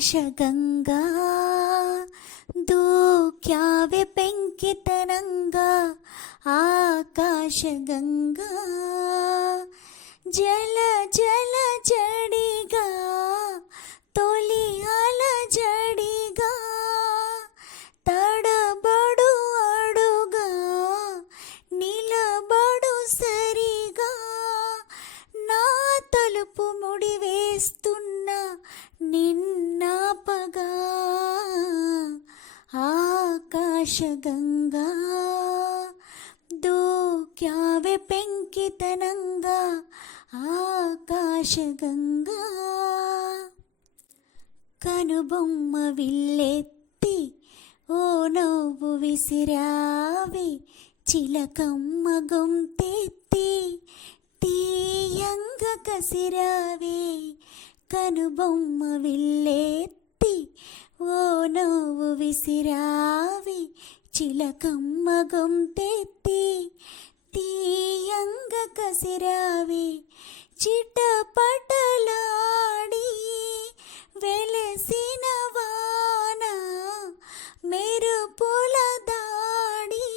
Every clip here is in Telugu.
ಆಕಾಶಗಂಗಾ ದೂಕ್ಯಾವೆ ಬೆಂಕಿತನಂಗ ಆಕಾಶಗಂಗಾ ಜಲ ಜಲ ಜಡಿಗ తొలి అల జడిగా తడబడు అడుగా నిలబడు సరిగా నా తలుపు ముడివేస్తున్న నిన్నాపగా ఆకాశగంగా దూక్యావే పెంకితనంగా ఆకాశగంగా కనుబొమ్మ విల్లెత్తి ఓ నవ్వు విసిరావే చిలకమ్మ గొంతెత్తి తీయంగ కసిరావే కనుబొమ్మ విల్లెత్తి ఓ నవ్వు విసిరావే చిలకమ్మ గొంతెత్తి తీయంగ కసిరావే చిటపటలాడి వెలసిన వాన మెరుపుల దాడి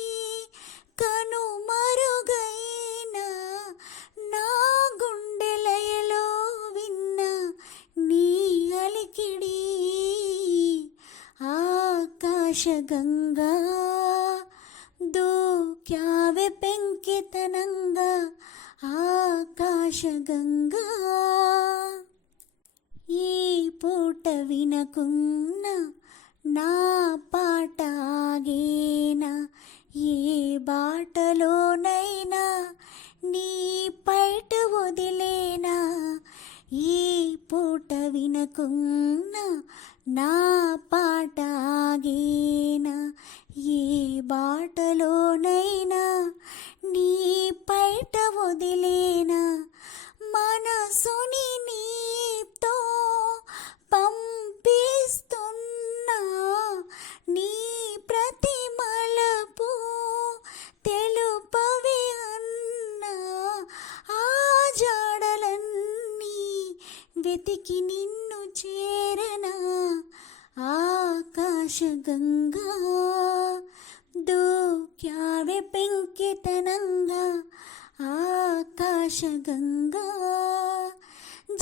కనుమరుగైన నా గుండెలయలో విన్న నీ అలికిడి ఆకాశగంగా దూక్యావే పెంకితనంగా ఆకాశగంగా ఈ పూట వినకున్న నా పాట ఆగేనా ఏ బాటలోనైనా నీ పైట వదిలేనా ఈ పూట వినకున్న నా పాట ఆగేనా ఏ బాటలోనైనా నీ పైట వదిలేనా మనసుని నీతో పంపిస్తున్నా నీ ప్రతి మలుపు తెలుపవే అన్నా ఆ జాడలన్నీ వెతికి నిన్ను చేరనా ఆకాశగంగా దూక్యావే పెంకితనంగా ఆకాశగంగా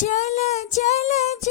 జల జల